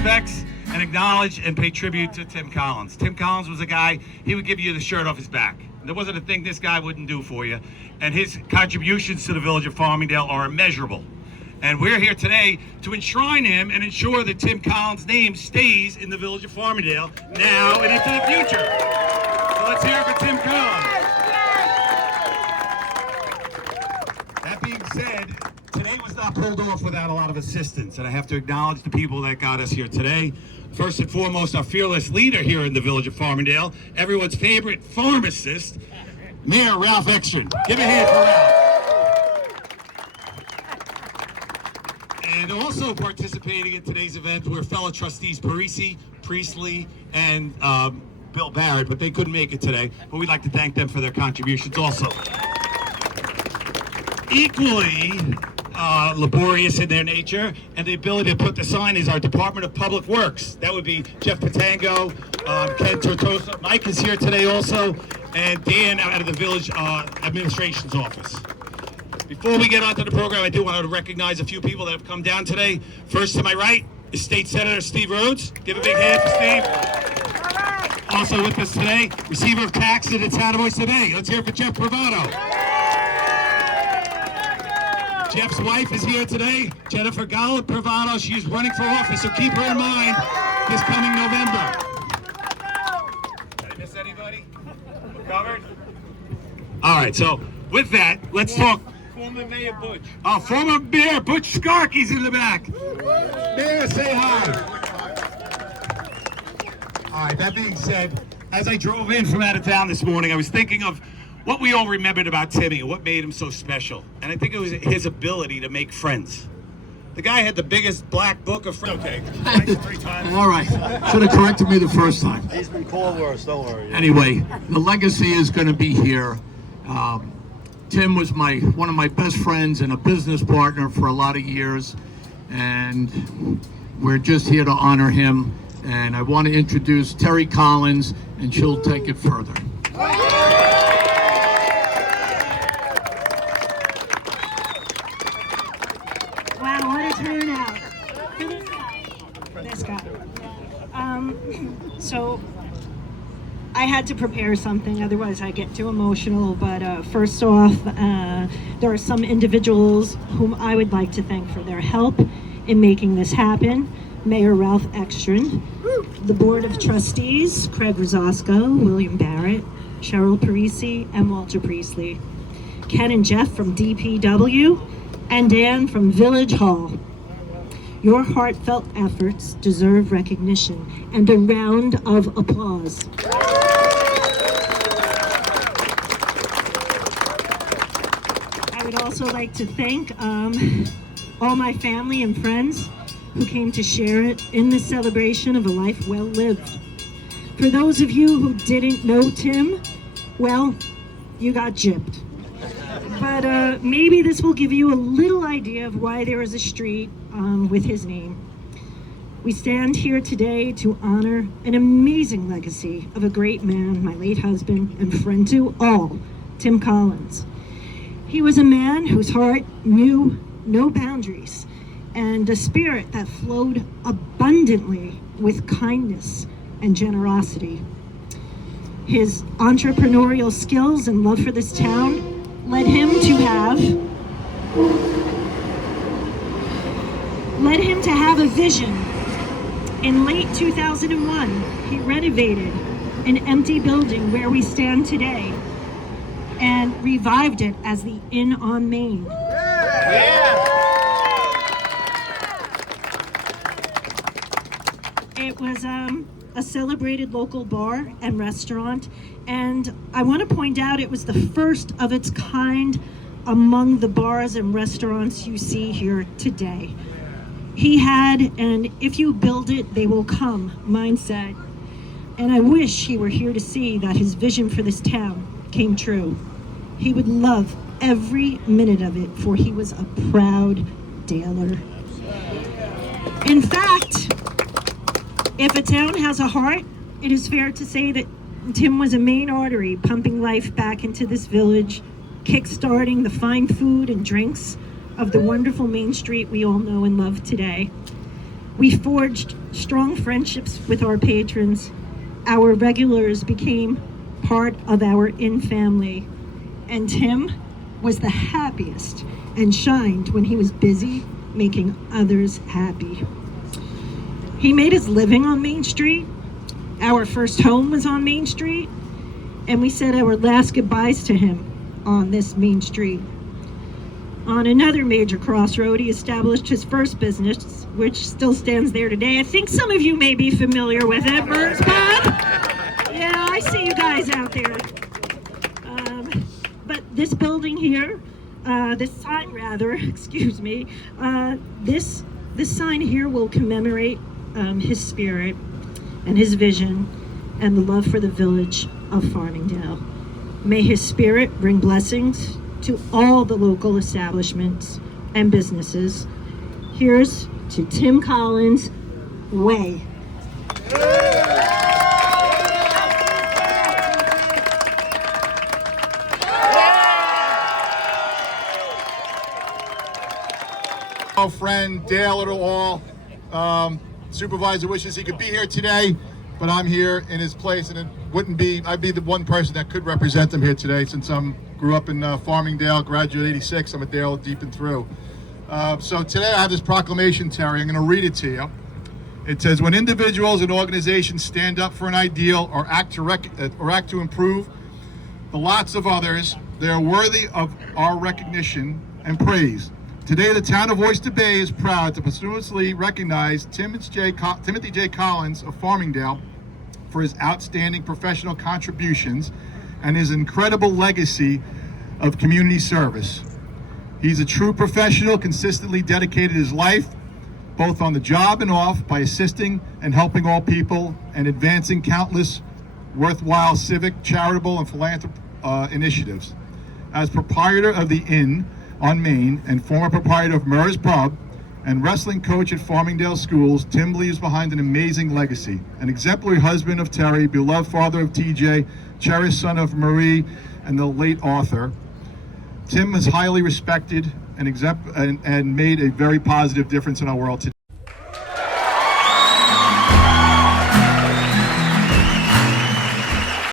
respects and acknowledge and pay tribute to Tim Collins. Tim Collins was a guy, he would give you the shirt off his back. There wasn't a thing this guy wouldn't do for you. And his contributions to the village of Farmingdale are immeasurable. And we're here today to enshrine him and ensure that Tim Collins' name stays in the village of Farmingdale now and into the future. So let's hear it for Tim Collins. That being said, today was not pulled off without a lot of assistance, and I have to acknowledge the people that got us here today. First and foremost, our fearless leader here in the village of Farmingdale, everyone's favorite pharmacist, Mayor Ralph Ekstrand. Give a hand for Ralph. And also participating in today's event were fellow trustees Parisi, Priestley, and Bill Barrett, but they couldn't make it today. But we'd like to thank them for their contributions also. Equally laborious in their nature and the ability to put the sign is our Department of Public Works. That would be Jeff Patango, Ken Tortosa. Mike is here today also, and Dan out of the village administration's office. Before we get on to the program, I do want to recognize a few people that have come down today. First to my right is State Senator Steve Rhodes. Give a big hand for Steve. Also with us today, Receiver of Tax in the town of Oyster Bay. Let's hear it for Jeff Bravado. Jeff's wife is here today, Jennifer Gallup Bravado. She's running for office, so keep her in mind this coming November. Did I miss anybody? Covered? All right, so with that, let's talk. Former Mayor Butch. Oh, former Mayor Butch Skarky's in the back. Mayor, say hi. All right, that being said, as I drove in from out of town this morning, I was thinking of what we all remembered about Timmy and what made him so special. And I think it was his ability to make friends. The guy had the biggest black book of friends. Okay, 3 times. All right, should have corrected me the first time. He's been called worse, don't worry. Anyway, the legacy is going to be here. Tim was one of my best friends and a business partner for a lot of years, and we're just here to honor him. And I want to introduce Teri Collins, and she'll take it further. Wow, what a turnout. This guy. So I had to prepare something, otherwise I get too emotional. But first off, there are some individuals whom I would like to thank for their help in making this happen. Mayor Ralph Ekstrand, the Board of Trustees, Craig Rosasco, William Barrett, Cheryl Parisi, and Walter Priestley. Ken and Jeff from DPW, and Dan from Village Hall. Your heartfelt efforts deserve recognition and a round of applause. I would also like to thank all my family and friends who came to share it in this celebration of a life well lived. For those of you who didn't know Tim, well, you got gypped. But maybe this will give you a little idea of why there is a street with his name. We stand here today to honor an amazing legacy of a great man, my late husband and friend to all, Tim Collins. He was a man whose heart knew no boundaries and a spirit that flowed abundantly with kindness and generosity. His entrepreneurial skills and love for this town led him to have a vision. In late 2001, he renovated an empty building where we stand today and revived it as the Inn on Main. It was a celebrated local bar and restaurant, and I want to point out it was the first of its kind among the bars and restaurants you see here today. He had an "if you build it, they will come" mindset, and I wish he were here to see that his vision for this town came true. He would love every minute of it, for he was a proud Daler. In fact, if a town has a heart, it is fair to say that Tim was a main artery pumping life back into this village, kick-starting the fine food and drinks of the wonderful Main Street we all know and love today. We forged strong friendships with our patrons. Our regulars became part of our in-family. And Tim was the happiest and shined when he was busy making others happy. He made his living on Main Street. Our first home was on Main Street, and we said our last goodbyes to him on this Main Street. On another major crossroad, he established his first business, which still stands there today. I think some of you may be familiar with it, Burns Pub. Yeah, I see you guys out there. But this building here, this sign rather, excuse me, this sign here will commemorate his spirit and his vision and the love for the village of Farmingdale. May his spirit bring blessings to all the local establishments and businesses. Here's to Tim Collins' way. Friend Dale et al. Supervisor wishes he could be here today, but I'm here in his place, and I'd be the one person that could represent him here today, since grew up in Farmingdale, graduated '86. I'm a Dale deep and through. So today I have this proclamation, Teri. I'm going to read it to you. It says, when individuals and organizations stand up for an ideal or act to improve the lots of others, they are worthy of our recognition and praise. Today, the town of Oyster Bay is proud to posthumously recognize Timothy J. Collins of Farmingdale for his outstanding professional contributions and his incredible legacy of community service. He's a true professional, consistently dedicated his life, both on the job and off, by assisting and helping all people and advancing countless worthwhile civic, charitable, and philanthropic initiatives. As proprietor of the Inn on Main and former proprietor of Murray's Pub and wrestling coach at Farmingdale Schools, Tim leaves behind an amazing legacy. An exemplary husband of Teri, beloved father of TJ, cherished son of Marie, and the late author. Tim is highly respected and made a very positive difference in our world today.